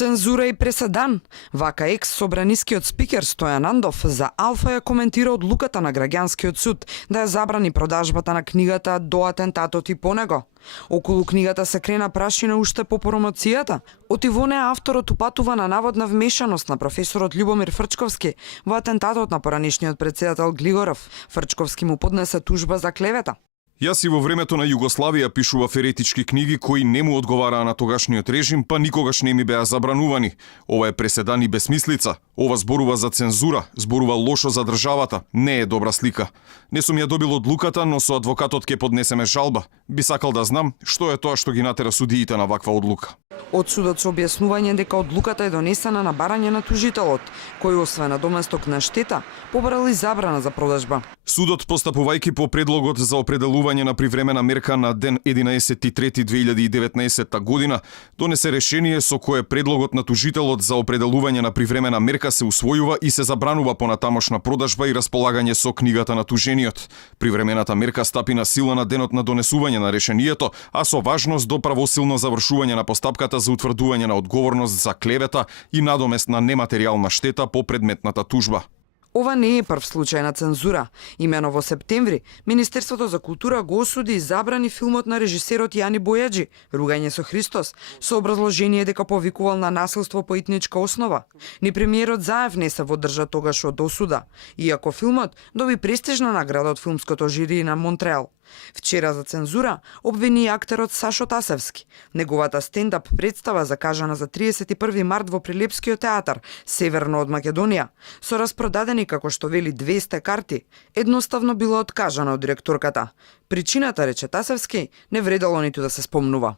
Цензура и преседан. Вака екс-собранискиот спикер Стојан Андов за Алфа ја коментира одлуката на граѓанскиот суд да ја забрани продажбата на книгата до атентатот и по него. Околу книгата се крена прашина уште по промоцијата. Отиво неа авторот упатува на наводна вмешаност на професорот Љубомир Фрчковски во атентатот на поранишниот претседател Глигоров. Фрчковски му поднесе тужба за клевета. Јас и во времето на Југославија пишував еретички книги кои не му одговараа на тогашниот режим, па никогаш не ми беа забранувани. Ова е преседан и бесмислица. Ова зборува за цензура, зборува лошо за државата. Не е добра слика. Не сум ја добил одлуката, но со адвокатот ќе поднесеме жалба. Би сакал да знам што е тоа што ги натера судиите на ваква одлука. Од судот со објаснување дека одлуката е донесена на барање на тужителот, кој освен на доместок на штета, побарал и забрана за продажба. Судот, постапувајќи по предлогот за определување на привремена мерка на ден 11.3.2019 година, донесе решение со кое предлогот на тужителот за определување на привремена мерка се усвојува и се забранува понатамошна продажба и располагање со книгата на тужениот. Привремената мерка стапи на сила на денот на донесување на решението, а со важност до правосилно завршување на постапката за утврдување на одговорност за клевета и надомест на нематеријална штета по предметната тужба. Ова не е прв случај на цензура. Имено во септември, Министерството за култура го осуди и забрани филмот на режисерот Јани Бојаджи, Ругање со Христос, со образложение дека повикувал на насилство по етничка основа. Ни премиерот Заев не се водржа тогаш од осуда, иако филмот доби престижна награда од филмското жири на Монтреал. Вчера за цензура обвини актерот Сашо Тасевски. Неговата стендап представа закажана за 31 март во Прилепскиот театар, северно од Македонија, со распродадени како што вели 200 карти, едноставно била откажана од директорката. Причината, рече Тасевски, не вредало ниту да се спомнува.